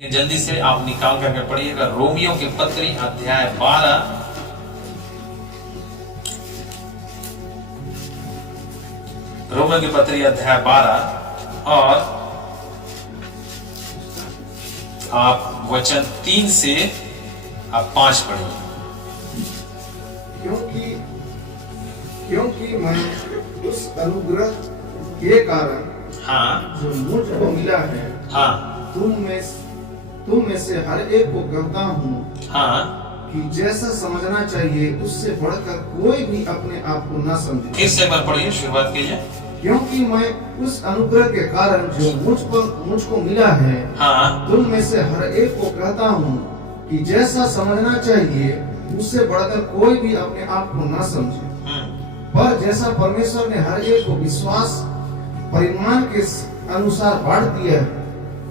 जल्दी से आप निकाल करके पढ़िएगा। रोमियो के पत्री अध्याय 12 रोमियो के पत्री अध्याय 12 और आप वचन 3 से आप 5 पढ़िए। क्योंकि मैं उस अनुग्रह के कारण हाँ जो मुझको मिला है हाँ तुम में से हर एक को कहता हूँ हाँ कि जैसा समझना चाहिए उससे बढ़कर कोई भी अपने आप को न समझे। फिर से एक बार पढ़िए, शुरुआत कीजिए। क्योंकि मैं उस अनुग्रह के कारण जो मुझको मिला है हाँ तुम में से हर एक को कहता हूँ कि जैसा समझना चाहिए उससे बढ़कर कोई भी अपने आप को न समझे। पर जैसा परमेश्वर ने हर एक को विश्वास परिमाण के अनुसार बांट दिया है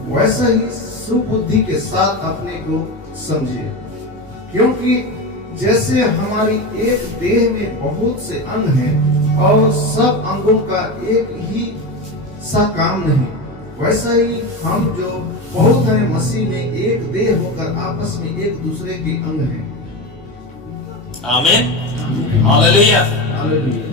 वैसा ही सुबुद्धि के साथ अपने को समझे। क्योंकि जैसे हमारी एक देह में बहुत से अंग हैं और सब अंगों का एक ही सा काम नहीं, वैसा ही हम जो बहुत हैं मसीह में एक देह होकर आपस में एक दूसरे के अंग हैं। आमीन, हालेलुया। हालेलुया।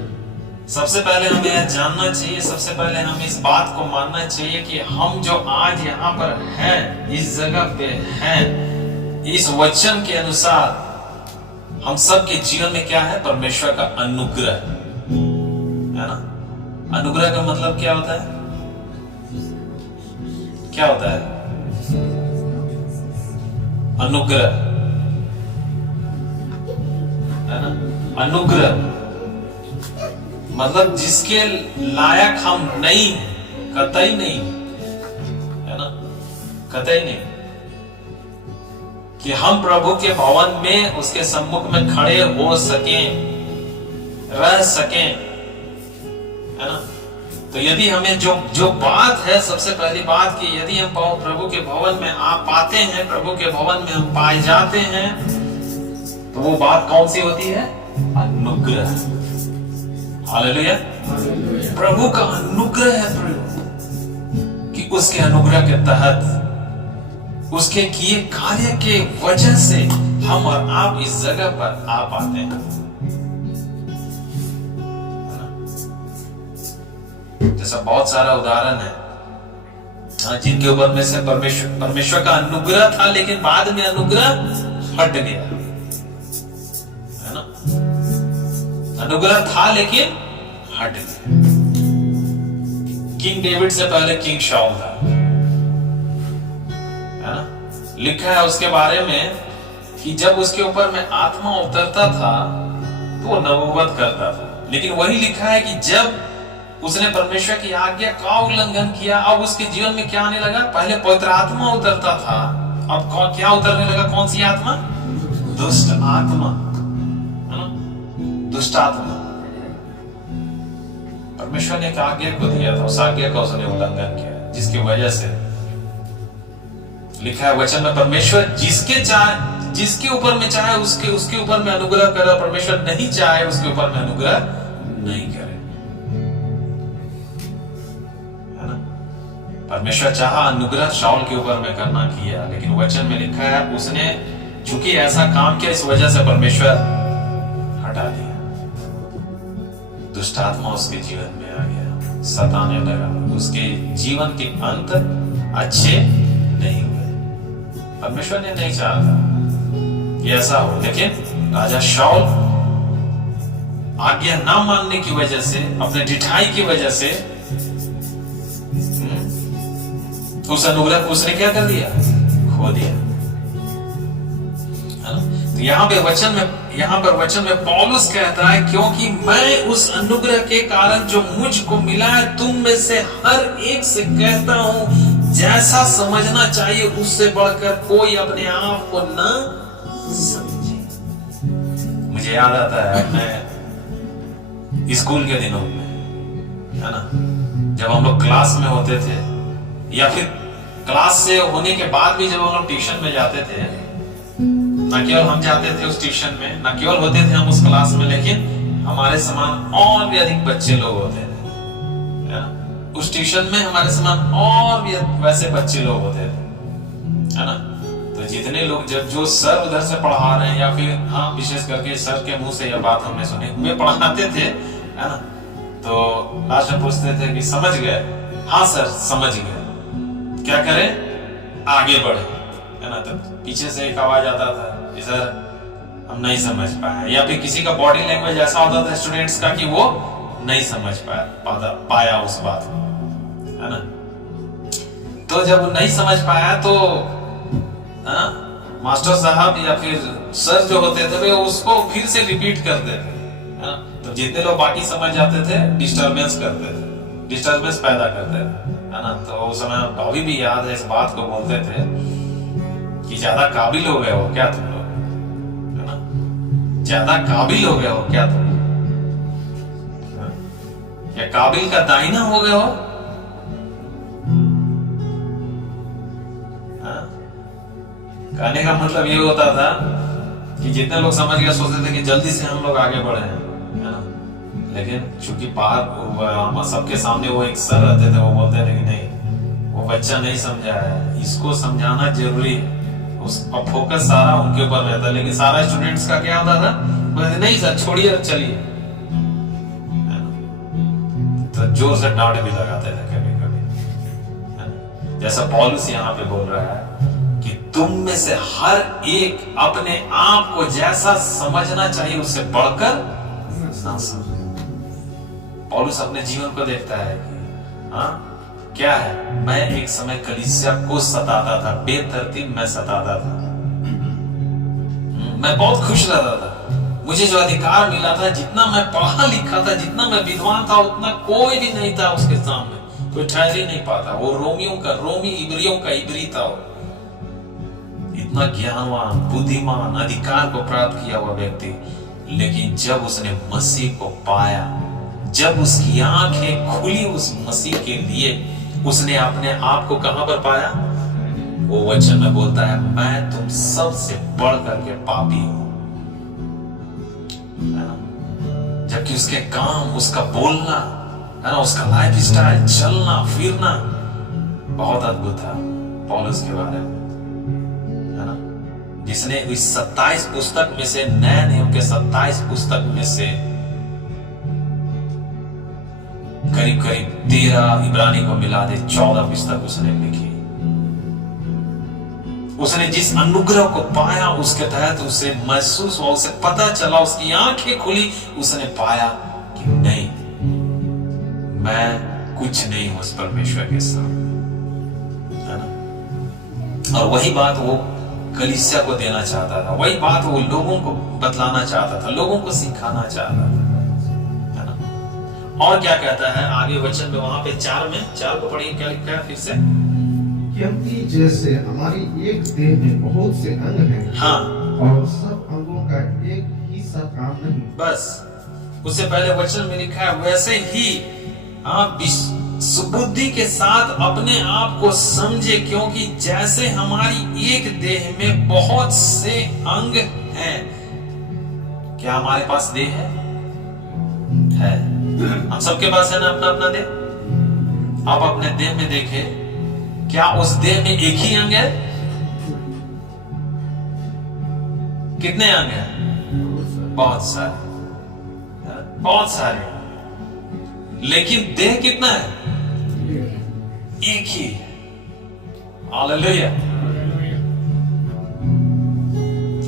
सबसे पहले हमें यह जानना चाहिए, सबसे पहले हमें इस बात को मानना चाहिए कि हम जो आज यहाँ पर हैं, इस जगह पे हैं, इस वचन के अनुसार हम सब के जीवन में क्या है? परमेश्वर का अनुग्रह है ना। अनुग्रह का मतलब क्या होता है? क्या होता है अनुग्रह? है ना, अनुग्रह मतलब जिसके लायक हम नहीं, कतई नहीं, है ना, कतई नहीं, कि हम प्रभु के भवन में उसके सम्मुख में खड़े हो सकें, रह सकें, है ना। तो यदि हमें जो बात है, सबसे पहली बात कि यदि हम प्रभु के भवन में आ पाते हैं, प्रभु के भवन में हम पाए जाते हैं, तो वो बात कौन सी होती है? अनुग्रह। हालेलुया। प्रभु का अनुग्रह है प्रभु कि उसके अनुग्रह के तहत उसके किए कार्य के वजह से हम और आप इस जगह पर आ पाते हैं। जैसा बहुत सारा उदाहरण है जिनके ऊपर में से परमेश्वर का अनुग्रह था, लेकिन बाद में अनुग्रह हट गया, है ना। अनुग्रह था लेकिन हट गया। किंग डेविड से पहले किंग शाऊल था, है ना। लिखा है उसके बारे में कि जब उसके ऊपर में आत्मा उतरता था तो वो नबूवत करता था, लेकिन वही लिखा है कि जब उसने परमेश्वर की आज्ञा का उल्लंघन किया, अब उसके जीवन में क्या आने लगा? पहले पवित्र आत्मा उतरता था, अब क्या उतरने लगा? कौन सी आत्मा? दुष्ट आत्मा, है ना, दुष्ट आत्मा। परमेश्वर ने एक आज्ञा को दिया था, उस आज्ञा का उसने उल्लंघन किया, जिसकी वजह से लिखा है वचन में, परमेश्वर जिसके ऊपर में चाहे उसके ऊपर में अनुग्रह करे, परमेश्वर नहीं चाहे उसके ऊपर में अनुग्रह नहीं करे, है ना। परमेश्वर चाहा अनुग्रह शाऊल के ऊपर में करना, किया, लेकिन वचन में लिखा है उसने चूंकि ऐसा काम किया, इस वजह से परमेश्वर हटा दिया। दुष्ट आत्मा उसके जीवन में आ गया, सताने लगा, उसके जीवन के अंत अच्छे नहीं हुए। परमेश्वर ने नहीं चाहा कि ऐसा हो, लेकिन राजा शाऊल आज्ञा ना मानने की वजह से, अपने ढिठाई की वजह से उस अनुग्रह को उसने क्या कर दिया? खो दिया, है ना। तो यहाँ पर वचन में पौलुस कहता है, क्योंकि मैं उस अनुग्रह के कारण जो मुझको मिला है तुम में से हर एक से कहता हूं, जैसा समझना चाहिए उससे बढ़कर कोई अपने आप को न समझे। मुझे याद आता है मैं स्कूल के दिनों में, है ना, जब हम लोग क्लास में होते थे, या फिर क्लास से होने के बाद भी जब हम लोग ट्यूशन में जाते थे, न केवल हम जाते थे उस ट्यूशन में, न केवल होते थे हम उस क्लास में, लेकिन हमारे समान और भी अधिक बच्चे लोग होते थे, है ना। उस ट्यूशन में हमारे समान और भी वैसे बच्चे लोग होते थे, है ना। तो जितने लोग जब जो सर उधर से पढ़ा रहे हैं या फिर हाँ विशेष करके सर के मुंह से यह बात हमने सुनी, वे पढ़ाते थे, है ना, तो लास्ट में पूछते थे कि समझ गए? हाँ सर समझ गए। क्या करें? आगे बढ़े, है ना। तो पीछे से एक आवाज आता था कि सर हम नहीं समझ पाए, या फिर किसी का बॉडी लैंग्वेज ऐसा होता था स्टूडेंट्स का कि वो नहीं समझ पाया उस बात को, है ना। तो जब नहीं समझ पाया तो मास्टर साहब या फिर सर जो होते थे वे उसको फिर से रिपीट करते थे, है ना। तो जितने लोग बाकी समझ जाते थे डिस्टरबेंस करते थे, डिस्टरबेंस पैदा करते थे, है ना। तो उस समय अभी भी याद है, इस बात को बोलते थे कि ज्यादा काबिल हो गए हो क्या तुम लोग, है ना, ज्यादा काबिल हो गए हो क्या तुम, या काबिल का दाहिना हो गए हो। कहने का मतलब ये होता था कि जितने लोग समझ गए सोचते थे कि जल्दी से हम लोग आगे बढ़े, है ना। लेकिन चूंकि बाहर सबके सामने वो एक सर रहते थे, वो बोलते थे कि नहीं वो बच्चा नहीं समझा है, इसको समझाना जरूरी है। उसका फोकस सारा उनके ऊपर रहता, लेकिन सारा स्टूडेंट्स का क्या होता था, बोलते नहीं सर छोड़िए चलिए, तो जोर से डांट भी लगाते थे कभी कभी। जैसा पौलुस यहाँ पे बोल रहा है कि तुम में से हर एक अपने आप को जैसा समझना चाहिए उससे बढ़कर ना समझे। पौलुस अपने जीवन को देखता है कि हाँ क्या है, मैं एक समय कलीसिया को सताता था, बेतरतीब मैं सताता था, मैं बहुत खुश रहता था, मुझे जो अधिकार मिला था, जितना मैं पढ़ा लिखा था, जितना मैं विद्वान था, उतना कोई भी नहीं था उसके सामने, कोई ठहर ही नहीं पाता। वो रोमी इब्रियों का इब्री था, इतना ज्ञानवान बुद्धिमान अधिकार को प्राप्त किया हुआ व्यक्ति, लेकिन जब उसने मसीह को पाया, जब उसकी आंखें खुली उस मसीह के लिए, उसने अपने आप को कहां पर पाया? वो वचन में बोलता है मैं तुम सबसे बढ़ करके पापी हूं, है ना। जबकि उसके काम, उसका बोलना, है ना, उसका लाइफ स्टाइल, चलना फिरना बहुत अद्भुत था पौलुस के बारे में, है ना। जिसने इस 27 पुस्तक में से, नए नियम के 27 पुस्तक में से करीब 13 इब्रानी को मिला दे 14 पुस्तक उसने लिखी। उसने जिस अनुग्रह को पाया उसके तहत उसे महसूस हुआ, उसे पता चला, उसकी आंखें खुली, उसने पाया कि नहीं मैं कुछ नहीं हूं उस परमेश्वर के सामने, है ना। और वही बात वो कलीसिया को देना चाहता था, वही बात वो लोगों को बतलाना चाहता था, लोगों को सिखाना चाहता था, है ना। और क्या कहता है आगे वचन में, वहां पे 4 को पढ़िए, क्या लिखा है फिर से? क्योंकि जैसे हमारी एक देह में बहुत से अंग हैं, हाँ, और सब अंगों का एक ही सा काम नहीं, बस उससे पहले वचन में लिखा है वैसे ही आप सुबुद्धि के साथ अपने आप को समझे, क्योंकि जैसे हमारी एक देह में बहुत से अंग हैं। क्या हमारे पास देह है? हम सबके पास है ना अपना अपना देह। आप अपने देह में देखें, क्या उस देह में एक ही अंग है? कितने अंग हैं? बहुत सारे, बहुत सारे, लेकिन देह कितना है? एक ही। हालेलुया।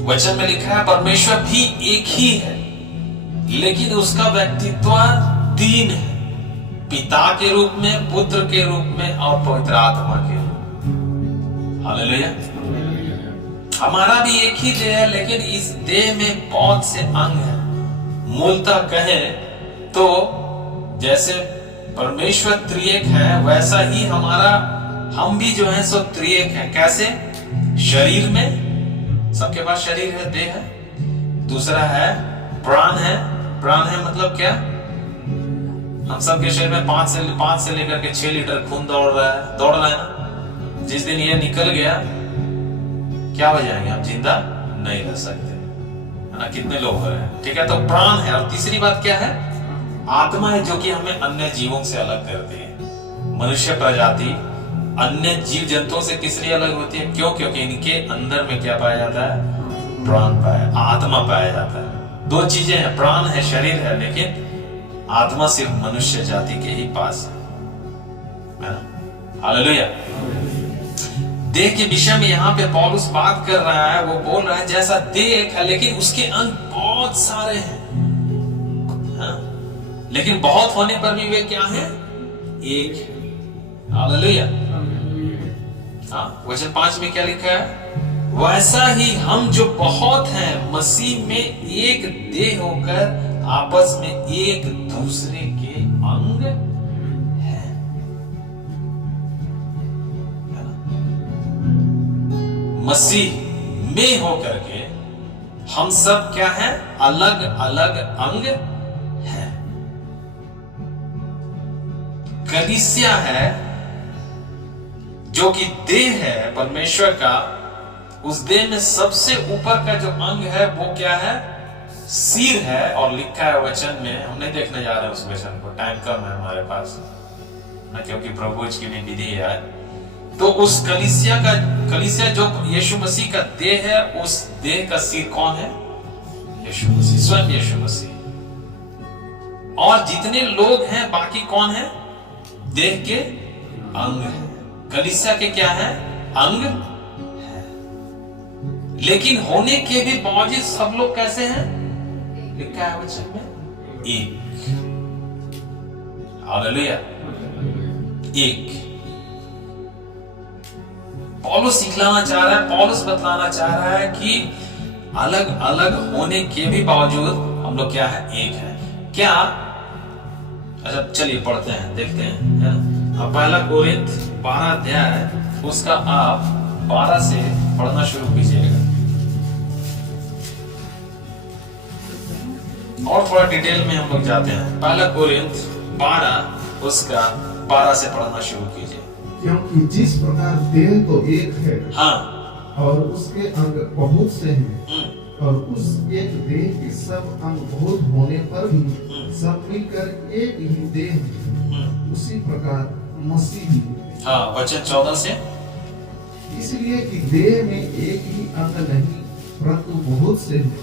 वचन में लिखा है परमेश्वर भी एक ही है, लेकिन उसका व्यक्तित्व 3 है, पिता के रूप में, पुत्र के रूप में और पवित्र आत्मा के रूप में। हालेलुया। हमारा भी एक ही देह है, लेकिन इस देह में बहुत से अंग हैं। मूलतः कहें तो जैसे परमेश्वर त्रिएक है, वैसा ही हम भी जो है सो त्रिएक है। कैसे? शरीर में, सबके पास शरीर है, देह है। दूसरा है प्राण है। प्राण है मतलब क्या? हम सबके शरीर में 5 से लेकर के 6 लीटर खून दौड़ रहा है ना। जिस दिन ये निकल गया क्या हो जाएंगे? हम जिंदा नहीं रह सकते, है ना। कितने लोग हो रहे हैं, ठीक है। तो प्राण है। और तीसरी बात क्या है? आत्मा है, जो कि हमें अन्य जीवों से अलग करती है। मनुष्य प्रजाति अन्य जीव जंतुओं से किस लिए अलग होती है? क्यों? क्योंकि इनके अंदर में क्या पाया जाता है? प्राण पाया, आत्मा पाया जाता है। दो चीजें हैं, प्राण है, शरीर है, लेकिन आत्मा सिर्फ मनुष्य जाति के ही पास है ना। हालेलुया। देह के विषय में यहाँ पे पौलुस बात कर रहा है, वो बोल रहा है जैसा देह एक है लेकिन उसके अंग बहुत सारे हैं, हाँ? लेकिन बहुत होने पर भी वे क्या हैं? एक है। हालेलुया। हाँ, वचन 5 में क्या लिखा है? वैसा ही हम जो बहुत हैं मसीह में एक देह होकर आपस में एक दूसरे के अंग हैं। मसीह में होकर के हम सब क्या हैं? अलग अलग अंग हैं। कलीसिया है जो कि देह है परमेश्वर का, उस देह में सबसे ऊपर का जो अंग है वो क्या है? सिर है। और लिखा है वचन में, हम नहीं देखने जा रहे उस वचन को, टाइम कम है हमारे पास ना, क्योंकि प्रभुज की भी विधि है। तो उस कलीसिया जो यीशु मसीह का देह है, उस देह का सिर कौन है? यीशु मसीह, स्वयं यीशु मसीह। और जितने लोग हैं बाकी कौन है? देह के अंग है। कलीसिया के क्या है? अंग है। लेकिन होने के भी बावजूद सब लोग कैसे हैं? लिखा है वचन में, एक। हालेलुया। एक। पौलुस सिखलाना चाह रहा है, पौलुस बतलाना चाह रहा है कि अलग अलग होने के भी बावजूद हम लोग क्या है? एक है। क्या? अच्छा चलिए पढ़ते हैं, देखते हैं, है ना। अब पहला कोरिन्थ 12 अध्याय, उसका आप 12 से पढ़ना शुरू कीजिएगा और थोड़ा डिटेल में हम लोग जाते हैं। पहला कोरिन्थ 12 उसका 12 से पढ़ना शुरू कीजिए। क्योंकि जिस प्रकार देह तो एक है, हाँ, और उसके अंग बहुत से हैं, और उस एक देह के सब अंग बहुत होने पर भी सब मिलकर एक ही देह है, उसी प्रकार मसीह भी। हाँ, वचन 14 से। इसलिए कि देह में एक ही अंग नहीं परंतु बहुत से हैं।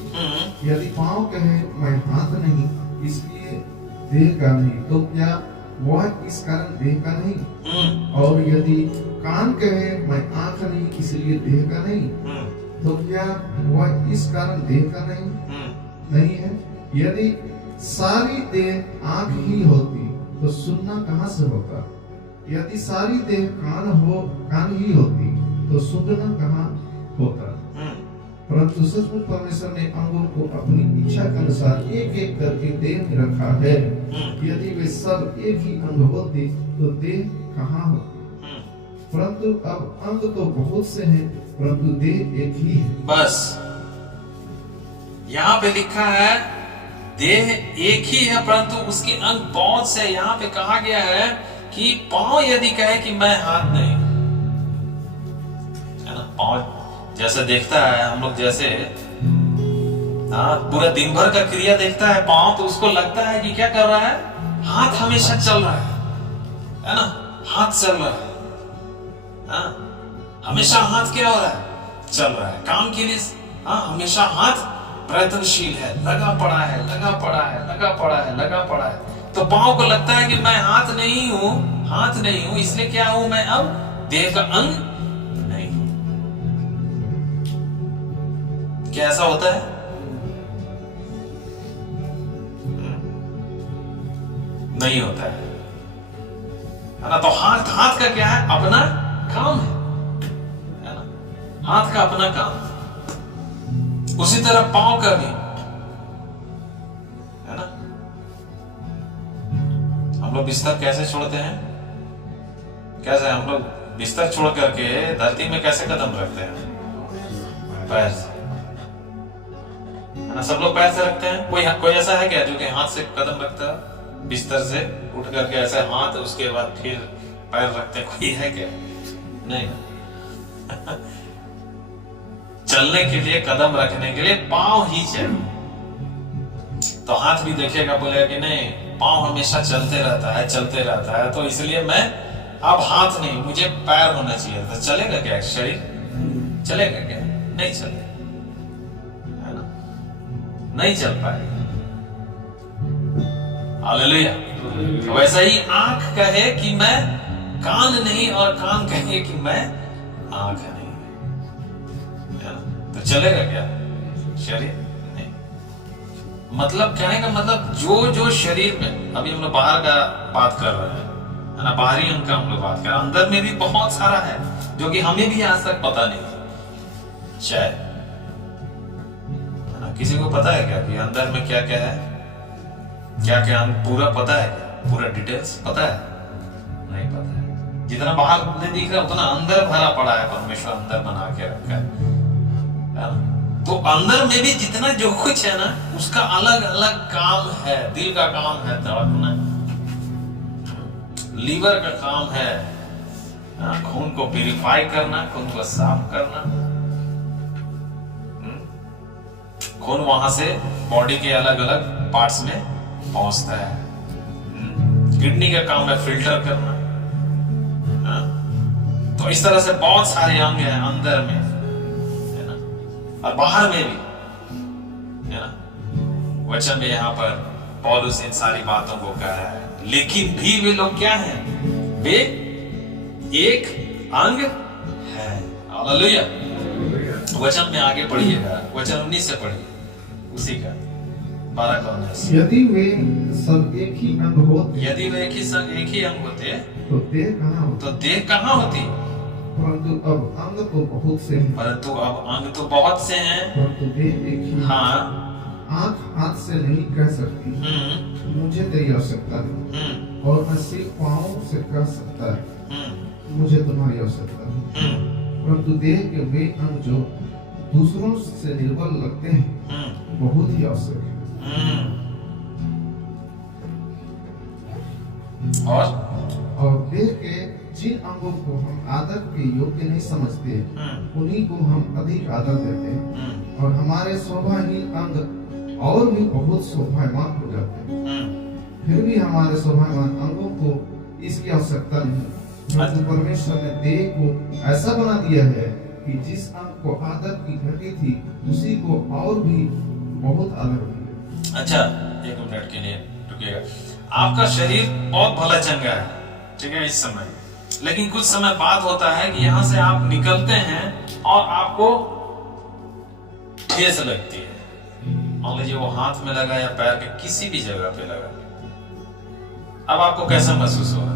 यदि पांव कहे मैं हाथ नहीं इसलिए देह का नहीं, तो क्या वह इस कारण देह का नहीं? और यदि कान कहे मैं आंख नहीं इसलिए देह का नहीं, तो क्या वह इस कारण देह का नहीं है? यदि सारी देह आंख ही होती तो सुनना कहाँ से होता? यदि सारी देह कान ही होती तो सुनना कहाँ होता? परंतु सचमुच परमेश्वर ने अंगों को अपनी इच्छा के अनुसार एक एक करके देह में रखा है। यदि वे सब एक ही अंग होते तो देह कहाँ होती? परंतु अब अंग तो बहुत से हैं परंतु देह एक ही है। बस यहाँ पे लिखा है देह एक ही है परंतु उसके अंग बहुत से। यहाँ पे कहा गया है कि पांव यदि कहे कि मैं हाथ नहीं, है ना, पांव जैसे देखता है हम लोग, जैसे पूरा दिन भर का क्रिया देखता है पांव, तो उसको लगता है कि क्या कर रहा है? हाथ हमेशा चल रहा है ना, हाथ चल रहा है, हमेशा हाथ क्या हो रहा है? चल रहा है काम के लिए। हमेशा हाथ प्रयत्नशील है, लगा पड़ा है, लगा पड़ा है, लगा पड़ा है, लगा पड़ा है। तो पांव को लगता है कि मैं हाथ नहीं हूं, हाथ नहीं हूं, इसलिए क्या हूं मैं? अब देह का अंग नहीं। क्या ऐसा होता है? नहीं होता है ना। तो हाथ का क्या है? अपना काम है ना, हाथ का अपना काम। उसी तरह पांव का भी है ना। हम लोग बिस्तर कैसे छोड़ते हैं? कैसे हम लोग बिस्तर छोड़ करके धरती में कैसे कदम रखते हैं? पैर से, है ना। सब लोग पैर से रखते हैं। कोई ऐसा है क्या जो कि हाथ से कदम रखता है? बिस्तर से उठ करके ऐसे हाथ, उसके बाद फिर पैर रखते हैं? कोई है क्या? नहीं। चलने के लिए, कदम रखने के लिए पांव ही चाहिए। तो हाथ भी देखेगा, बोलेगा कि नहीं, पांव हमेशा चलते रहता है, चलते रहता है, तो इसलिए मैं अब हाथ नहीं, मुझे पैर होना चाहिए, तो चलेगा क्या शरीर? चलेगा क्या? नहीं चलेगा, है ना? नहीं चल पाएगा। हालेलुया। वैसा ही आंख कहे कि मैं कान नहीं, और कान कहे कि मैं आंख नहीं, है ना? तो चलेगा क्या शरीर? नहीं। मतलब कहने का मतलब जो शरीर में, अभी हम लोग बाहर का बात कर रहे हैं, है ना, बाहरी अंग का हम लोग बात कर रहे हैं, अंदर में भी बहुत सारा है जो कि हमें भी आज तक पता नहीं। शायद, है ना, किसी को पता है क्या कि अंदर में क्या क्या है? क्या क्या हम पूरा पता है क्या? पूरा डिटेल्स पता है? नहीं पता है। जितना बाहर नहीं दिख रहा उतना अंदर भरा पड़ा है, परमेश्वर अंदर बना के रखा है ना? तो अंदर में भी जितना जो कुछ है ना, उसका अलग अलग काम है। दिल का काम है धड़कना, लीवर का काम है खून को प्यूरिफाई करना, खून को साफ करना। खून वहां से बॉडी के अलग अलग पार्ट्स में पहुंचता है। किडनी का काम है फिल्टर करना। तो इस तरह से बहुत सारे अंग हैं अंदर में, है ना, और बाहर में भी, है ना। वचन में यहाँ पर पौलुस इन सारी बातों को कह रहा है। लेकिन भी वे लोग क्या हैं? वे एक अंग है। हालेलुया। वचन में आगे पढ़िएगा, वचन 19 से पढ़िए, उसी का 12 का 19। यदि वे सब एक ही अंग होते, यदि वे एक ही संग एक ही अंग होते तो देह कहाँ होती? तो देह कहाँ होती? परंतु अब अंग तो बहुत से हैं। परंतु अब अंग तो बहुत से हैं, परंतु देह एक ही। हाँ। आंख हाथ से नहीं कह सकती मुझे तेरी आवश्यकता है, और मैं सिर पाँव से कह सकता है मुझे तुम्हारी आवश्यकता है। परंतु देह के वे अंग जो दूसरों से निर्बल लगते हैं बहुत ही आवश्यक है। और देह के जिन अंगों को हम आदर के योग्य नहीं समझते उन्हीं को हम अधिक आदर देते हैं, और हमारे शोभाहीन अंग और भी बहुत शोभायमान हो जाते हैं। फिर भी हमारे शोभायमान अंगों को इसकी आवश्यकता नहीं, परंतु परमेश्वर ने देह को ऐसा बना दिया है कि जिस अंग को आदर की घटी थी उसी को और भी बहुत आदर दिया। अच्छा, एक मिनट के लिए रुकिएगा। आपका शरीर बहुत भला चंगा है, ठीक है, इस समय, लेकिन कुछ समय बाद होता है कि यहाँ से आप निकलते हैं और आपको ठेस लगती है। मान लीजिए वो हाथ में लगा या पैर के किसी भी जगह पे लगा, अब आपको कैसा महसूस होगा?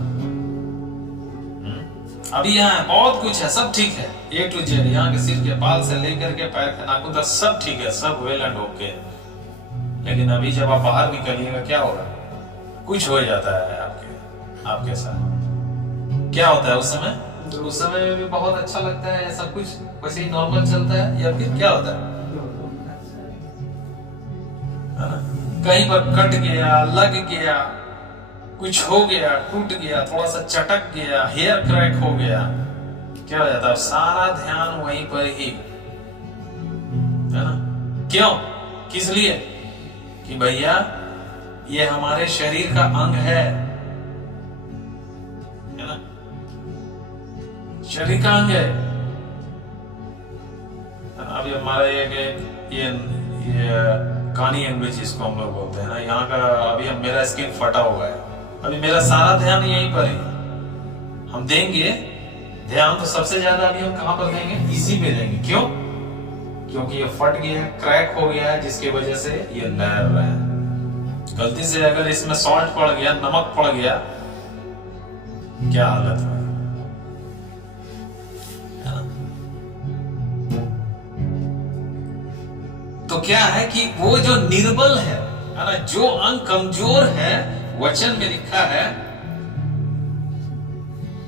अभी यहाँ बहुत कुछ है, सब ठीक है, A to Z, यहाँ के सिर के बाल से लेकर के पैर के नाखून तक सब ठीक है, सब वेल एंड ओके। लेकिन अभी जब आप बाहर निकलिएगा क्या होगा? कुछ हो जाता है आपके साथ। क्या होता है उस समय? तो उस समय में भी बहुत अच्छा लगता है, सब कुछ वैसे ही नॉर्मल चलता है, या फिर क्या होता है ना? कहीं पर कट गया, लग गया, कुछ हो गया, टूट गया, थोड़ा सा चटक गया, हेयर क्रैक हो गया, क्या हो जाता है? सारा ध्यान वहीं पर ही, है ना? क्यों? किस लिए? कि भैया ये हमारे शरीर का अंग है ना? शरीर का अंग है। अभी हमारा ये कानी एंग्वेज इसको हम लोग बोलते हैं ना, यहाँ का अभी मेरा स्किन फटा हुआ है, अभी मेरा सारा ध्यान यहीं पर है। हम देंगे ध्यान तो सबसे ज्यादा अभी हम कहां पर देंगे? इसी पे देंगे। क्यों? क्योंकि ये फट गया है, क्रैक हो गया है, जिसकी वजह से ये लहर रहा है। गलती से अगर इसमें सॉल्ट पड़ गया, नमक पड़ गया, क्या हालत है? तो क्या है कि वो जो निर्बल है ना, जो अंग कमजोर है, वचन में लिखा है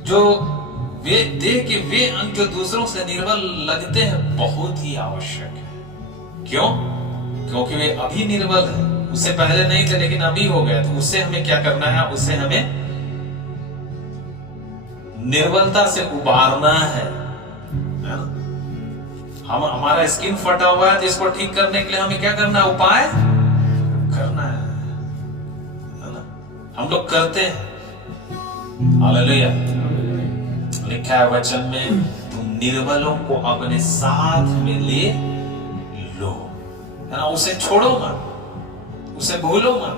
जो वे देह के वे अंग जो दूसरों से निर्बल लगते हैं बहुत ही आवश्यक है। क्यों? क्योंकि वे अभी निर्बल है, उससे पहले नहीं थे लेकिन अभी हो गए, तो उससे हमें क्या करना है? उससे हमें निर्बलता से उबारना है ना? हमारा स्किन फटा हुआ है, तो इसको ठीक करने के लिए हमें क्या करना है? उपाय करना है ना? हम लोग करते हैं। हालेलुया। लिखा है वचन में, तुम निर्बलों को अपने साथ में ले लो, है ना। उसे छोड़ो मत, उसे भूलो मत,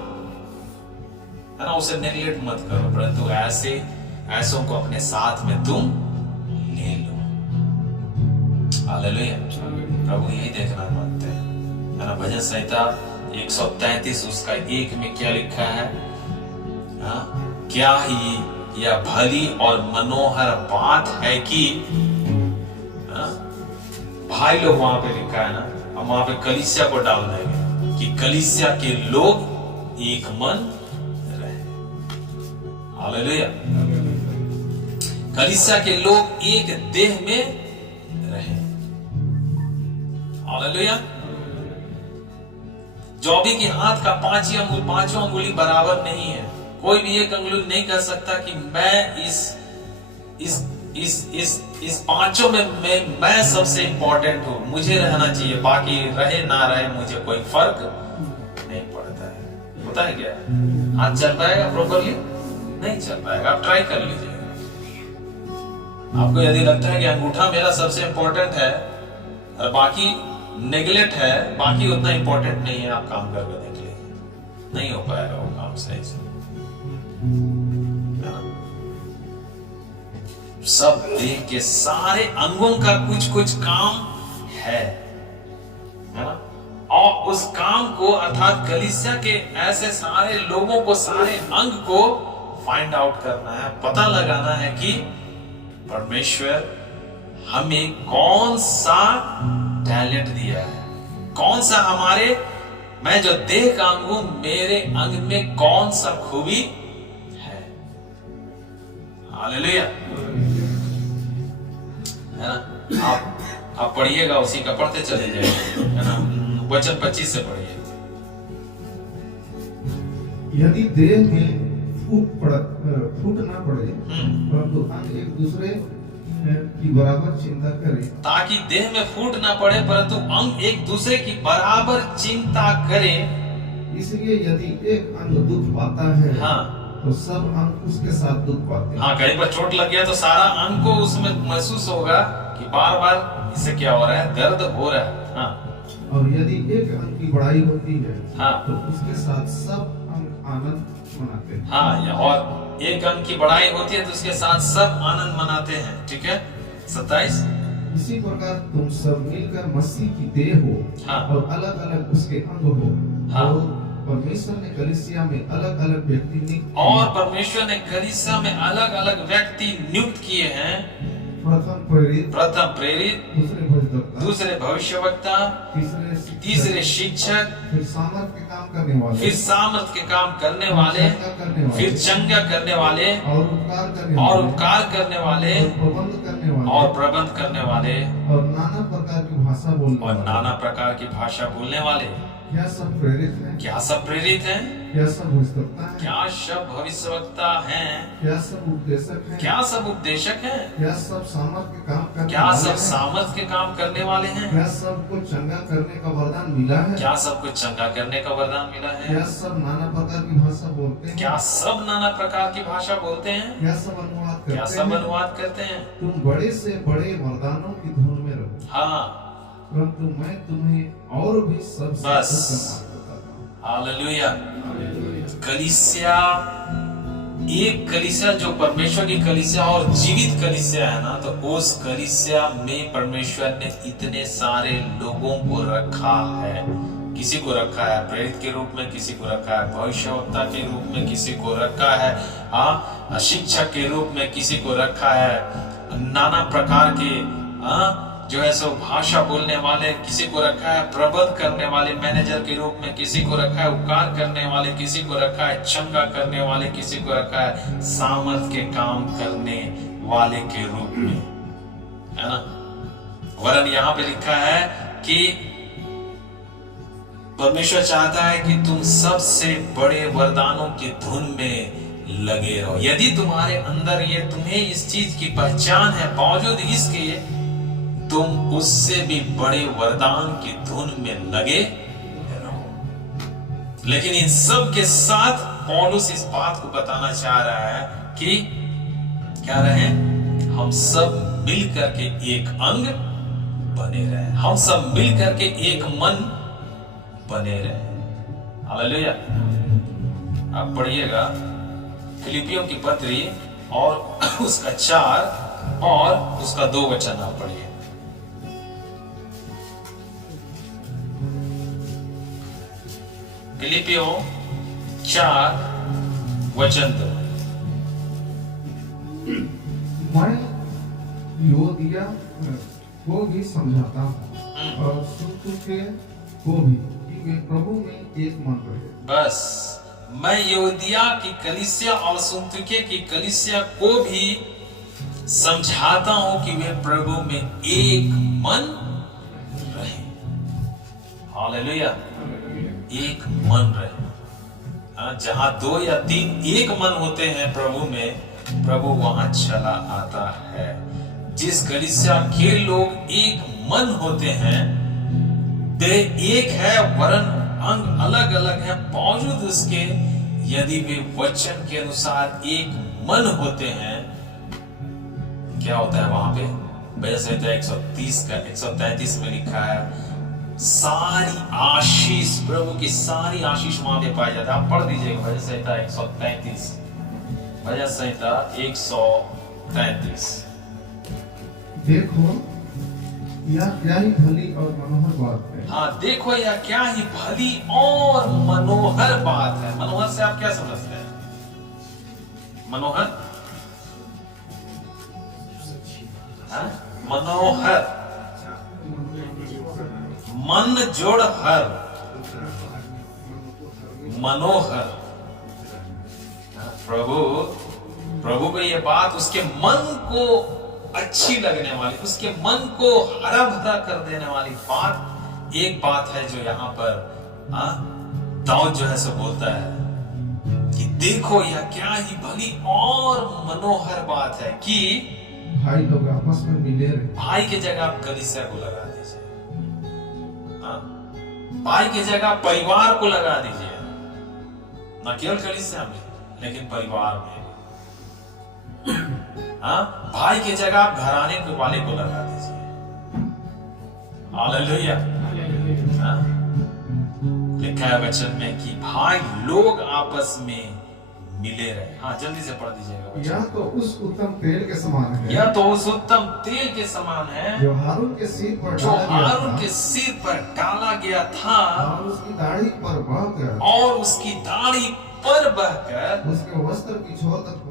है ना, उसे नेग्लेक्ट मत करो, परंतु ऐसों को अपने साथ में तुम ले लो। हालेलुया। प्रभु यही देखना चाहते हैं, है ना। भजन संहिता 133 उसका 1 में क्या लिखा है? क्या ही यह भली और मनोहर बात है कि, भाई लोग वहां पे लिखा है ना, हम वहां पे कलीसिया को डाल देंगे कि कलीसिया के लोग एक मन रहे। हालेलुया। कलीसिया के लोग एक देह में रहे। हालेलुया। जो भी कि हाथ का पांचों अंगुली बराबर नहीं है। कोई भी एक अंगुली नहीं कह सकता कि मैं इस पांचों में मैं सबसे इंपॉर्टेंट हूं, मुझे रहना चाहिए, बाकी रहे ना रहे मुझे कोई फर्क नहीं पड़ता है। होता है क्या? हाथ चल पाएगा प्रॉपरली? नहीं चल पाएगा। आप ट्राई कर लीजिए। आपको यदि लगता है कि अंगूठा मेरा सबसे इंपॉर्टेंट है और बाकी नेगलेक्ट है, बाकी उतना इंपॉर्टेंट नहीं है, आप काम करके देख लीजिए, नहीं हो पाएगा वो काम सही से। सब देह के सारे अंगों का कुछ काम है ना। और उस काम को अर्थात कलीसिया के ऐसे सारे लोगों को, सारे अंग को फाइंड आउट करना है, पता लगाना है कि परमेश्वर हमें कौन सा टैलेंट दिया है, कौन सा मैं जो देह का अंग हूं, मेरे अंग में कौन सा खूबी है। हालेलुया। है ना। आप पढ़िएगा, उसी का पढ़ते चले जाइए, है ना। वचन 25 से पढ़िए। यदि देह में फूट ना पड़े, परंतु अंग एक दूसरे की बराबर चिंता करे, ताकि देह में फूट ना पड़े परंतु अंग एक दूसरे की बराबर चिंता करे। इसलिए यदि एक अंग दुख पाता है, तो सब अंग उसके साथ दुख पाते हैं। कहीं पर चोट लग गया तो सारा अंग को उसमें महसूस होगा कि बार बार इससे क्या हो रहा है, दर्द हो रहा है। और यदि एक अंग की बड़ाई होती है, तो उसके साथ सब अंग आनंद मनाते हैं। और एक अंग की बड़ाई होती है तो उसके साथ सब आनंद मनाते हैं। ठीक है। 27। इसी प्रकार तुम सब मिलकर मसीह की देह हो, और अलग अलग उसके अंग हो। और परमेश्वर ने कलीसिया में अलग अलग व्यक्ति नियुक्त किए हैं। प्रथम प्रेरित, दूसरे भविष्यवक्ता, तीसरे शिक्षक, फिर सामर्थ के काम करने वाले, फिर चंगा करने वाले, और उपकार करने वाले, और प्रबंध करने वाले, और नाना प्रकार की भाषा बोलने वाले। क्या सब प्रेरित हैं? क्या सब प्रेरित हैं? क्या सब भविष्यवक्ता हैं? क्या सब भविष्यवक्ता हैं? क्या सब उपदेशक हैं? क्या सब उपदेशक हैं? क्या सब सामर्थ के काम करने क्या सब सामर्थ के काम करने वाले हैं? क्या सबको चंगा करने का वरदान मिला है? क्या सबको चंगा करने का वरदान मिला है? क्या सब नाना प्रकार की भाषा बोलते हैं? क्या सब नाना प्रकार की भाषा बोलते हैं? क्या सब अनुवाद करते हैं? तुम बड़े से बड़े वरदानों की धुन में रहो। परंतु मैं तुम्हें और भी सब हालेलुया। कलीसिया, एक कलीसिया जो परमेश्वर की कलीसिया और जीवित कलीसिया है ना, तो उस कलीसिया में परमेश्वर ने इतने सारे लोगों को रखा है। किसी को रखा है प्रेरित के रूप में, किसी को रखा है भविष्यवक्ता के रूप में, किसी को रखा है शिक्षक के रूप में, किसी को रखा है नाना प्रकार के जो है सो भाषा बोलने वाले, किसी को रखा है प्रबंध करने वाले मैनेजर के रूप में, किसी को रखा है उपकार करने वाले, किसी को रखा है चंगा करने वाले, किसी को रखा है सामर्थ के काम करने वाले के रूप में, है ना। वरन यहाँ पे लिखा है कि परमेश्वर चाहता है कि तुम सबसे बड़े वरदानों की धुन में लगे रहो। यदि तुम्हारे अंदर ये, तुम्हें इस चीज की पहचान है, बावजूद इसके तुम उससे भी बड़े वरदान की धुन में लगे रहो। लेकिन इन सब के साथ पौलुस इस बात को बताना चाह रहा है कि क्या रहे, हम सब मिल करके एक अंग बने रहे, हम सब मिल करके एक मन बने रहे। हालेलुया। आप पढ़िएगा फिलिपियों की पत्री और उसका 4 और उसका 2 वचन आप पढ़िए। फिलिपियों 4 वचन 2। मैं यूओदिया को भी समझाता हूँ और सुन्तुखे को भी कि वे प्रभु में एक मन रहे। बस मैं यूओदिया की कलीसिया और सुन्तुखे की कलीसिया को भी समझाता हूं कि वे प्रभु में एक मन रहे। हालेलुया। एक मन रहे। जहां 2 या 3 एक मन होते हैं प्रभु में, प्रभु वहां चला आता है। जिस कलीसिया के लोग एक मन होते हैं, देह एक है वरन अंग अलग अलग है, बावजूद उसके यदि वे वचन के अनुसार एक मन होते हैं, क्या होता है वहां पे? भजन संहिता 130 का 133 में लिखा है, सारी आशीष, प्रभु की सारी आशीष वहां पे पाई जाती है। आप पढ़ दीजिएगा भजन संहिता 133, भजन संहिता 133। देखो यह क्या ही भली और मनोहर बात है। हाँ, देखो यह क्या ही भली और मनोहर बात है। मनोहर से आप क्या समझते हैं? मनोहर, हाँ? मनोहर, मन जोड़ हर, मनोहर। प्रभु को ये बात उसके मन को अच्छी लगने वाली, उसके मन को हरा भरा कर देने वाली बात, एक बात है जो यहाँ पर दाऊद जो है सो बोलता है कि देखो यह क्या ही भली और मनोहर बात है कि भाई लोग आपस में मिले रहे। भाई की जगह आप कलीसिया को लगा दीजिए, भाई की जगह परिवार को लगा दीजिए, न केवल कलीसिया में लेकिन परिवार में। भाई की जगह आप घराने के वाले को लगा दीजिए। हालेलुया। लिखा है वचन में कि भाई लोग आपस में मिले रहे। हाँ, जल्दी से पढ़ दीजिएगा। यह तो उस उत्तम तेल के समान है, यह तो उस उत्तम तेल के समान है जो हारून के सिर पर जो हारून के सिर पर डाला गया था और उसकी दाढ़ी पर बहकर और उसकी दाढ़ी पर बहकर उसके वस्त्र की छोर तक